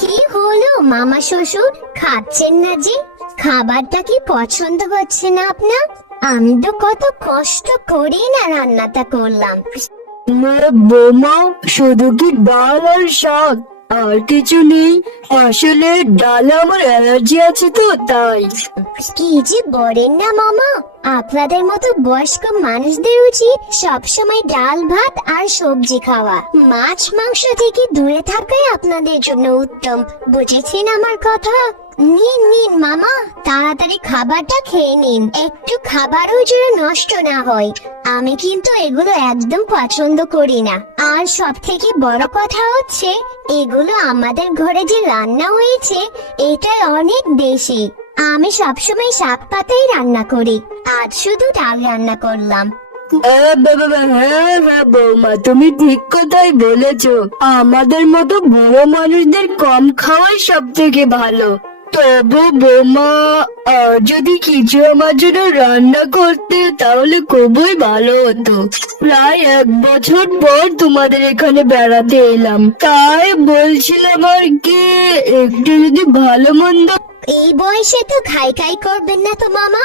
কি হলো মামা শ্বশুর, খাচ্ছেন না যে? খাবারটা কি পছন্দ হচ্ছে না আপনার? আমি তো কত কষ্ট করে না রান্নাটা করলাম। বৌমা, শুধু কি ডাল আর শাক, আর কিছু নেই? আসলে ডালে আমার অ্যালার্জি আছে তো তাই। কি যে বলেন না মামা, আপনাদের মতো বয়স্ক মানুষদের উচিত সবসময় ডাল ভাত আর সবজি খাওয়া। মাছ মাংস থেকে দূরে থাকাই আপনাদের জন্য উত্তম। বুঝেছেন আমার কথা? নিন নিন মামা, তাড়াতাড়ি খাবারটা খেয়ে নিন, একটু খাবারও যেন নষ্ট না হয়। আমি কিন্তু এগুলো একদম পছন্দ করি না। আর সব থেকে বড় কথা হচ্ছে, এগুলো আমাদের ঘরে যে রান্না হয়েছে এটাই অনেক বেশি। আমি সবসময় শাক পাতাই রান্না করি, আজ শুধু ডাল রান্না করলাম। হ্যাঁ বৌমা, তুমি ঠিক কথাই বলেছো। আমাদের মতো বড় মানুষদের কম খাওয়াই সব থেকে ভালো। তবু বৌমা, যদি কিছু আমার জন্য রান্না করতে তাহলে খুবই ভালো হতো। প্রায় 1 বছর পর তোমাদের এখানে বেড়াতে এলাম, তাই বলছিলাম আর কি, একটু যদি ভালো মন্দ। এই বয়সে তো খাই খাই করবেন না তো মামা,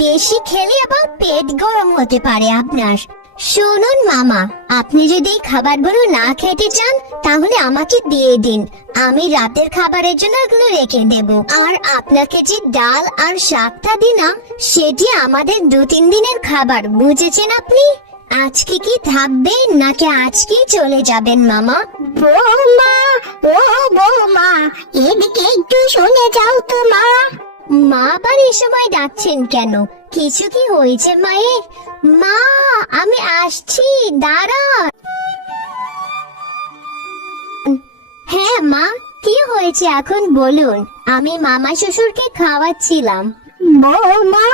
বেশি খেলে আবার পেট গরম হতে পারে আপনার। শুনুন মামা, আপনি যদি এই খাবারগুলো না খেতে চান তাহলে আমাকে দিয়ে দিন, আমি রাতের খাবারের জন্য এগুলো রেখে দেব। আর আপনাকে যে ডাল আর শাকটা দিলাম সেটি আমাদের 2-3 দিনের খাবার, বুঝেছেন আপনি? আজকে কি থাকবেন নাকি আজকেই চলে যাবেন মামা? বৌমা, ও বৌমা, এদিকে একটু শুনে যাও তো মা। মা আবার এই সময় ডাকছেন কেন? কিছু কি হয়েছে মায়ের? মা, আমি আসছি, দাঁড়ান। হ্যাঁ মা, কি হয়েছে এখন বলুন, আমি মামা শ্বশুরকে খাওয়াচ্ছিলাম। বৌমা,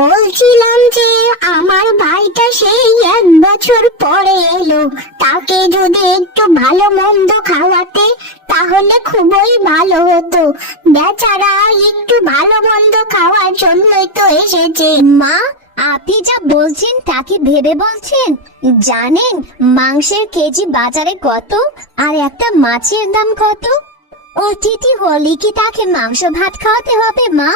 বলছিলাম যে আমার ভাইটা সেই 1 বছর পরে এলো, তাকে যদি একটু ভালো মন্দ খাওয়াতে তাহলে খুবই ভালো হতো। বেচারা একটু ভালো মন্দ খাওয়ার জন্যই তো এসেছে। মা, আপনি যা বলছেন তা কি ভেবে বলছেন? জানেন মাংসের কেজি বাজারে কত, আর একটা মাছের দাম কত? অতিথি হলে কি তাকে মাংস ভাত খাওয়াতে হবে মা?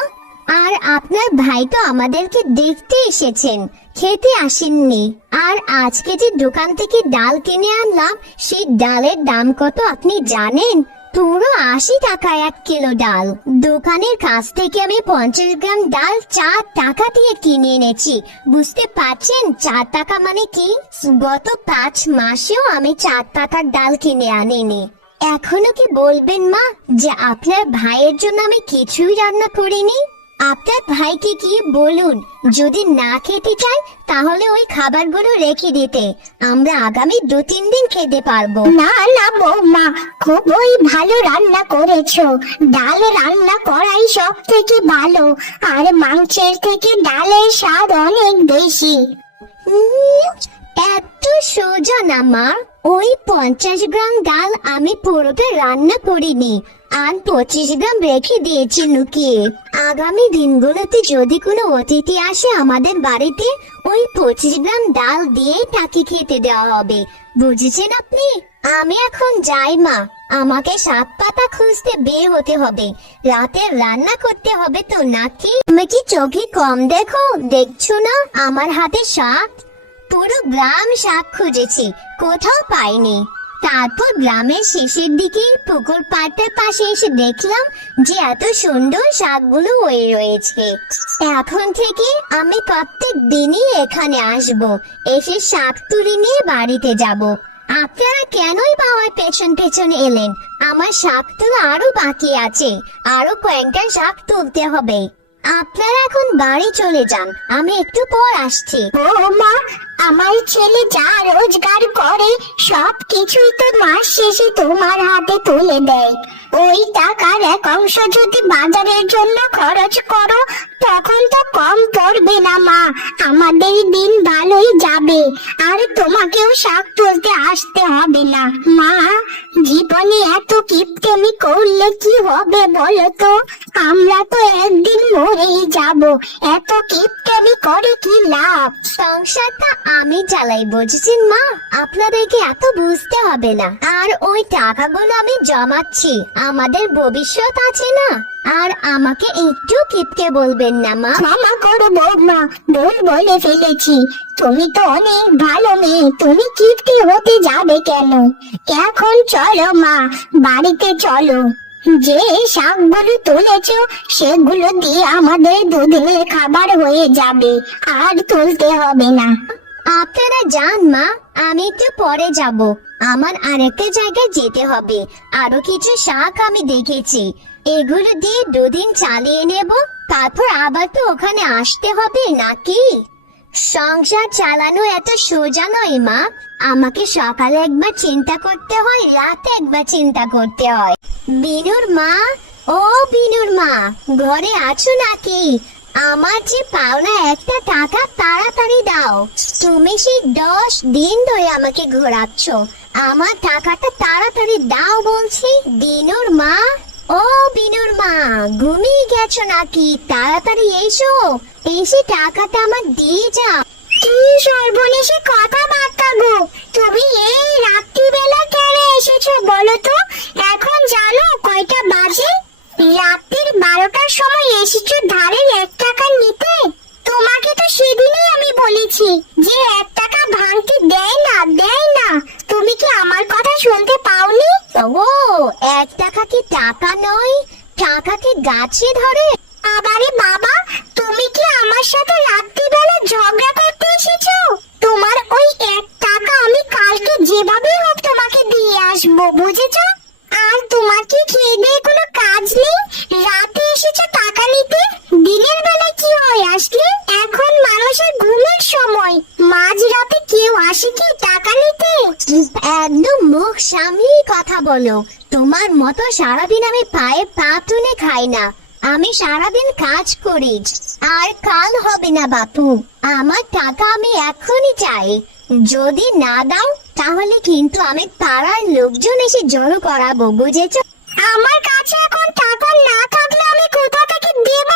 আর আপনার ভাই তো আমাদেরকে দেখতে এসেছেন, খেতে আসেননি। আর আজকে যে দোকান থেকে ডাল কিনে আনলাম সেই ডালের দাম কত আপনি জানেন? পুরো 80 টাকা 1 কিলো ডাল। দোকানের কাছ থেকে আমি 50 গ্রাম ডাল 4 টাকা দিয়ে কিনে এনেছি। বুঝতে পারছেন 4 টাকা মানে কি? গত 5 মাসেও আমি 4 টাকার ডাল কিনে আনিনি। এখনো কি বলবেন মা যে আপনার ভাইয়ের জন্য আমি কিছুই রান্না করিনি? আপনার ভাইকে কি বলুন, যদি না খেতে চায় তাহলে ওই খাবারগুলো রেখে দিতে, আমরা আগামী 2-3 দিন খেতে পারবো। না না বৌমা, খুবই ভালো রান্না করেছো। ডাল রান্না করাই সব থেকে ভালো, আর মাংসের থেকে ডালের স্বাদ অনেক বেশি। এত সোজা না মা, ওই 50 গ্রাম ডাল আমি পুরোটা রান্না করিনি, আর 25 গ্রাম রেখে দিয়েছি লুকিয়ে। আগামী দিনগুলোতে যদি কোনো অতিথি আসে আমাদের বাড়িতে, ওই 25 গ্রাম ডাল দিয়ে তাকে খেতে দেওয়া হবে, বুঝেছেন আপনি? আমি এখন যাই মা, আমাকে শাক পাতা খুঁজতে বের হতে হবে, রাতে রান্না করতে হবে তো নাকি? তুমি কি চোখে কম দেখো? দেখছো না আমার হাতে শাক? পুরো গ্রাম শাক খুঁজেছি, কোথাও পাইনি। তারপর গ্রামের শেষের দিকে পুকুর পাড়টার পাশে এসে দেখলাম যে এত সুন্দর শাকগুলো হয়ে রয়েছে। এখন থেকে আমি প্রত্যেক দিনই এখানে আসব, এসে শাক তুলে নিয়ে বাড়িতে যাব। আপনারা কেনই বাবার পেছন পেছন এলেন? আমার শাক তোলা আরো বাকি আছে, আরো কয়েকটা শাক তুলতে হবে। আপনারা এখন বাড়ি চলে যান, আমি একটু পর আসছি। বৌমা, আমার ছেলে যা রোজগার করে সব কিছুই তো মাস শেষে তোমার হাতে তুলে দেয়। ওই টাকার 1 অংশ যদি বাজারের জন্য খরচ করো তখন তো কম পড়বে না মা, আমাদের দিন ভালোই যাবে, আর তোমাকেও শাক তুলতে আসতে হবে না। মা, জীবনে এত কিপটেমি করলে কি হবে বলো তো? আমরা তো একদিন মরেই যাব, এত কিপটেমি করে কি লাভ? সংসারটা আমি চালাই, বুঝছেন মা? আপনাদেরকে এত বুঝতে হবে না। আর ওই টাকাগুলো আমি জমাচ্ছি, আমাদের ভবিষ্যৎ আছে না। আর আমাকে একটু কিপটে বলবেন না মা। ক্ষমা করো বৌমা, ভুল বলে ফেলেছি। তুমি তো অনেক ভালো মেয়ে, তুমি কিপ্টে হতে যাবে কেন? এখন চলো মা, বাড়িতে চলো। যে শাকগুলো তুলেছো সেগুলো দিয়ে আমাদের দুদিনের খাবার হয়ে যাবে, আর তুলতে হবে না। আপনারা যান মা, আমি একটু পরে যাব। আমার আরেকটা জায়গায় যেতে হবে। আরো কিছু শাক আমি দেখেছি, এগুলো দিয়ে দুদিন চালিয়ে নেব, তারপর আবার তো ওখানে আসতে হবে নাকি? সংসার চালানো এত সোজা নয় মা। আমাকে সকালে একবার চিন্তা করতে হয়, রাতে একবার চিন্তা করতে হয়। বিনুর মা, ও বিনুর মা, ঘরে আছো নাকি? আমার যে পাওনা একটা টাকা তাড়াতাড়ি দাও। তুমি সেই 10 দিন ধরে আমাকে ঘোরাচ্ছ, আমার টাকাটা তাড়াতাড়ি দাও বলছি। বিনুর মা, ও বিনুর মা, ঘুমিয়ে গেছো নাকি? তাড়াতাড়ি এসো, এসে টাকাটা আমার দিয়ে যাও। কি সর্বনেশে কথাবার্তা গো! তুমি এই রাত্রিবেলা কেন এসেছো বলো তো? এখন জানো কয়টা বাজে? রাত্রির 12টার সময় এসেছো ধারের 1 টাকা নিতে। তোমাকে তো সেদিনই আমি বলেছি যে 1 টাকা ভাঙতে দেয় না, দেয় না। তুমি কি আমার কথা শুনতে পাওনি? ও, 1 টাকা কি টাকা নয়, টাকা কি গাছে ধরে? আবারে বাবা, তুমি কি আমার সাথে রাত্রিবেলা ঝগড়া করতে এসেছো? তোমার ওই 1 টাকা আমি কালকে যেভাবে হোক তোমাকে দিয়ে আসবো, বুঝেছো? আর তোমার কি খেয়ে দিয়ে কোনো কাজ নেই? রাতে এসেছো টাকা নিতে, দিনের বেলা কি হয় আসলে? এখন মানুষের ঘুমের সময়, মাঝরাতে কেউ আসে কি টাকা নিতে? একদম মুখ সামলেই কথা বলো। তোমার মতো সারাদিন আমি পায়ে পা তুলে খাই না, আমি সারাদিন কাজ করি। আর কাল হবে না বাপু, আমার টাকা আমি এখনই চাই। যদি না দাও তাহলে কিন্তু আমি পাড়ার লোকজন এসে জড়ো করাবো, বুঝেছো? আমার কাছে এখন টাকা না থাকলে আমি কোথা থেকে দেব?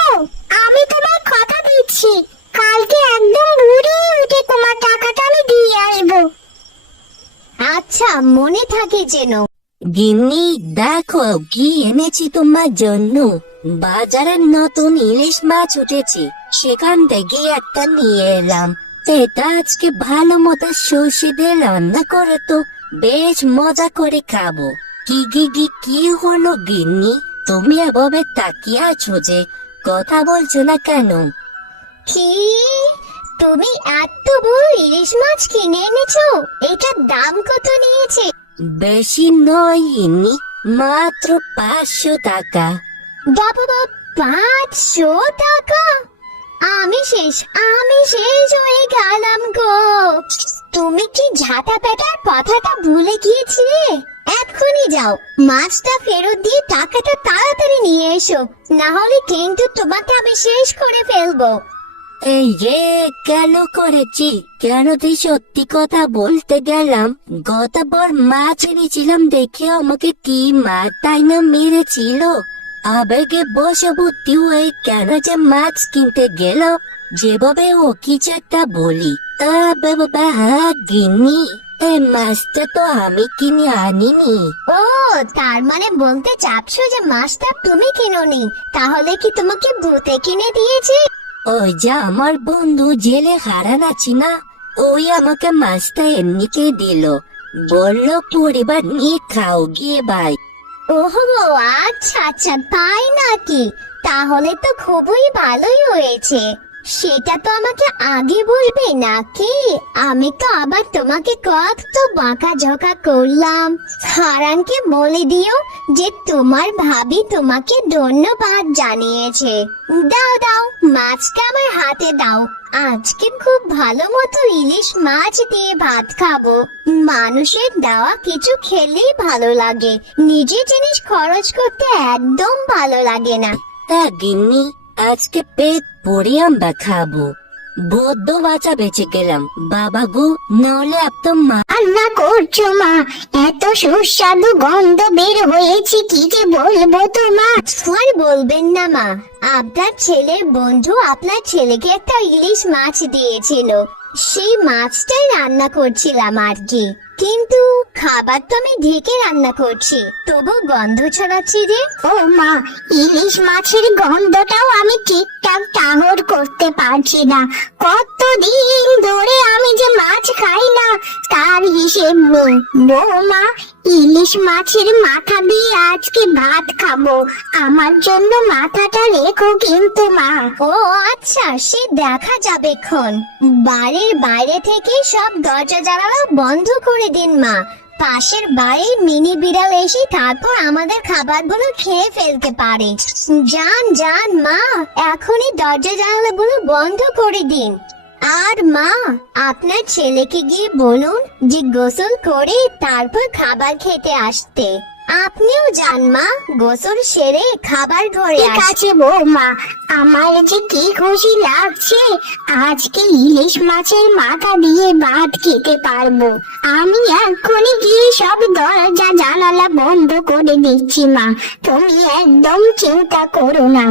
আমি তোমার কথা দিচ্ছি, কালকে একদম ভোরে উঠে তোমার টাকাটা আমি দিয়ে আসবো। আচ্ছা, মনে থাকে যেন। গিন্নি, দেখো কি এনেছি তোমার জন্য। বাজারের নতুন ইলিশ মাছ উঠেছে, সেখান থেকে একটা নিয়ে এলাম। এটা আজকে ভালো মতো সর্ষে দিয়ে রান্না করে তো বেশ মজা করে খাবো। কি হলো গিন্নি, তুমি এভাবে তাকিয়ে আছো যে, কথা বলছো না কেন? কি, তুমি এত বড় ইলিশ মাছ কিনে এনেছো? এটার দাম কত নিয়েছে? বেশি নয় গিন্নি, মাত্র 500 টাকা। বাবা, 500 টাকা? আমি শেষ হয়ে গেলাম গো। তুমি কি ঝাঁটা পেটার কথাটা ভুলে গিয়েছিলে? এক্ষুনি যাও, মাছটা ফেরত দিয়ে টাকাটা তাড়াতাড়ি নিয়ে এসো, না হলে কিন্তু তোমাকে আমি শেষ করে ফেলবো। এই যে কেন করেছি, কেন তুই সত্যি কথা বলতে গেলাম, গতবার মাছ এনেছিলাম দেখে আমাকে কি মাথায় না মেরেছিল। আবেগে বসে বুদ্ধি হয়ে কেন যে মাছ কিনতে গেল, যেভাবে ও কিছু একটা বলি। বাবা, হ্যাঁ গিন্নি, এই মাছটা তো আমি কিনে আনিনি। ও, তার মানে বলতে চাচ্ছো যে মাছটা তুমি কিনোনি? তাহলে কি তোমাকে ভূতে কিনে দিয়েছে? ওই যে আমার বন্ধু জেলে হারান আছি না, ওই আমাকে মাছটা এমনিতেই দিল, বলল পরিবার নিয়ে খাও গিয়ে ভাই। ওহো, আচ্ছা আচ্ছা, তাই নাকি? তাহলে তো খুবই ভালোই হয়েছে। সেটা তো আমাকে আগে বলবে নাকি? আমি তো আবার তোমাকে কত বকাঝকা করলাম। হারানকে বলে দিও যে তোমার ভাবি তোমাকে ধন্যবাদ জানিয়েছে। দাও দাও, মাছটা আমার হাতে দাও। আজকে খুব ভালো মতো ইলিশ মাছ দিয়ে ভাত খাবো। মানুষের দেওয়া কিছু খেলেই ভালো লাগে, নিজে জিনিস খরচ করতে একদম ভালো লাগে না। তা গিন্নি, আজকে পেট ভরে আমরা খাবো। বড্ড বাঁচা বেঁচে গেলাম বাবা গো, নাহলে আপনার মা। রান্না করছো মা, এত সুস্বাদু গন্ধ বের হয়েছে, কি যে বলবো তোমার। আর বলবেন না মা, আপনার ছেলের বন্ধু আপনার ছেলেকে একটা ইলিশ মাছ দিয়েছিল, সেই মাছটাই রান্না করছিলাম আর কি। কিন্তু খাবার তো আমি ঢেকে রান্না করছি, তবু গন্ধ ছড়াচ্ছি যে। ও মা, ইলিশ মাছের গন্ধটাও আমি ঠিকঠাক টাহর করতে পারছি না। কতদিন ধরে আমি যে মাছ খাই না, তার হিসেব নেই। বৌমা, ইলিশ মাছের মাথা দিয়ে আজকে ভাত খাবো, আমার জন্য মাথাটা রেখো কিন্তু মা। ও আচ্ছা, সে দেখা যাবে খন। বাড়ির বাইরে থেকে সব দরজা জানালা বন্ধ করে দিন মা। পাশের বাড়ির মিনি বিড়াল এসে তারপর আমাদের খাবারগুলো খেয়ে ফেলতে পারে। যান যান মা, এখনই দরজা জানালাগুলো বন্ধ করে দিন। আর মা, আপনার ছেলেকে গিয়ে বলুন যে গোসল করে তারপর খাবার খেতে আসতে। আপনিও যান মা, গোসল সেরে খাবার ধরে ঠিক আসতে। আছে বৌমা, আমার যে কি খুশি লাগছে, আজকে ইলিশ মাছের মাথা দিয়ে ভাত খেতে পারবো। আমি এক্ষুনি গিয়ে সব দরজা জানালা বন্ধ করে দিচ্ছি মা, তুমি একদম চিন্তা করো না।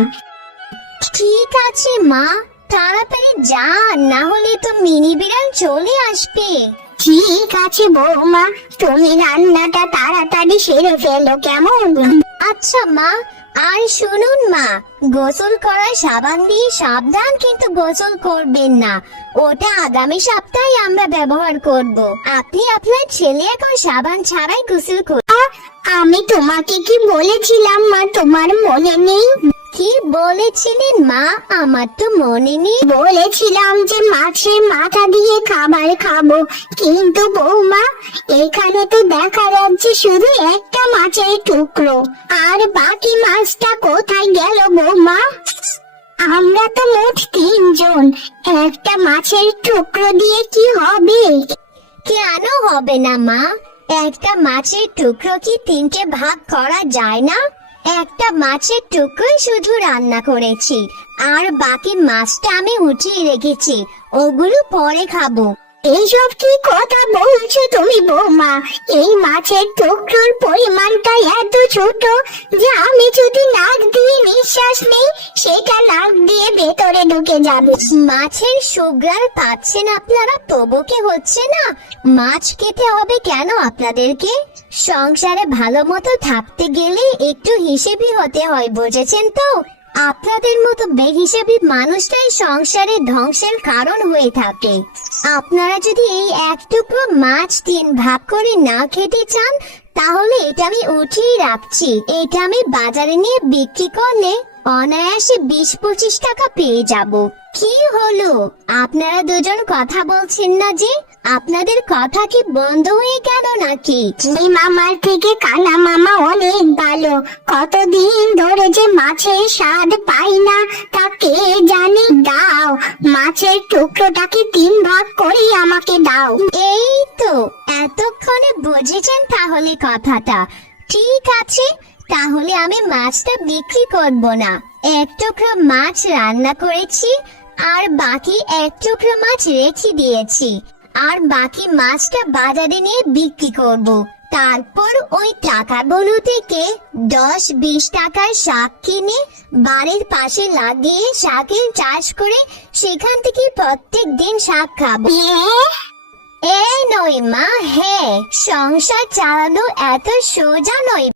ঠিক আছে মা, তাড়াতাড়ি যান, না হলে তো মিনি বিড়াল চলে আসবে। ঠিক আছে বৌমা, তুমি রান্নাটা তাড়াতাড়ি সেরে ফেলো কেমন। আচ্ছা মা, আর শুনুন মা, গোসল করার সাবান দিয়ে সাবধান, কিন্তু গোসল করবেন না, ওটা আগামী সপ্তাহে আমরা ব্যবহার করব। আপনি আপনার ছেলে এখন সাবান ছাড়াই গোসল করুন। আমি তোমাকে কি বলেছিলাম মা, তোমার মনে নেই? কি বলেছিলেন মা? আমার তো মনে নেই। বলেছিলাম যে মাছের মাথা দিয়ে খাবার খাবো, কিন্তু বৌমা এখানে তো দেখা যাচ্ছে শুধু একটা মাছের টুকরো, আর বাকি মাছটা কোথায় গেল বৌমা? আমরা তো মোট 3 জন, একটা মাছের টুকরো দিয়ে কি হবে? কেন হবে না মা? একটা মাছের টুকরো কি 3টে ভাগ করা যায় না? একটা মাছের টুকরোই শুধু রান্না করেছি, আর বাকি মাছটা আমি উঠিয়ে রেখেছি, ওগুলো পরে খাবো। এইসব কি কথা বলছো তুমি বৌমা? এই মাছের টুকরোর পরিমাণটা এত ছোট যে আমি যদি নাক দিয়ে নিঃশ্বাস নেই, সেটা নাক দিয়ে ভেতরে ঢুকে যাবে। মাছের সুগ্রাণ পাচ্ছেন আপনারা, তবু কি হচ্ছে না? মাছ খেতে হবে কেন আপনাদেরকে? সংসারে ভালো মতো থাকতে গেলে একটু হিসেবি হতে হয়, বুঝেছেন তো? আপনাদের মতো বেহিসেবি মানুষটাই সংসারে ধ্বংসের কারণ হয়ে থাকে। আপনারা যদি এই এক টুকরো মাছ 3 ভাগ করে না খেতে চান, তাহলে এটা আমি উঠিয়ে রাখছি। এটা আমি বাজারে নিয়ে বিক্রি করলে অনায়াসে 20-25 টাকা পেয়ে যাব। কি হলো, আপনারা দুজন কথা বলছেন না যে? আপনাদের কথা কি বন্ধ হয়ে গেল নাকি? এই মামার থেকে কানা মামা অনেক ভালো, কতদিন ধরে যে মাছের স্বাদ পাই না তা কে জানে। দাও, মাছের টুকরোটাকে 3 ভাগ করে আমাকে দাও। এই তো এতক্ষণে বুঝেছেন তাহলে কথাটা। ঠিক আছে, তাহলে আমি মাছটা বিক্রি করব না। 1 টুকরো মাছ রান্না করেছি, আর বাকি 1 টুকরো মাছ রেখে দিয়েছি, আর বাকি মাছটা বাজারে নিয়ে বিক্রি করব। তারপর ওই টাকাগুলো থেকে 10-20 টাকার শাক কিনে বাড়ির পাশে লাগিয়ে শাকের চাষ করে সেখান থেকে প্রত্যেক দিন শাক খাবো। এই নয় মা, হ্যাঁ, সংসার চালানো এত সোজা নয়।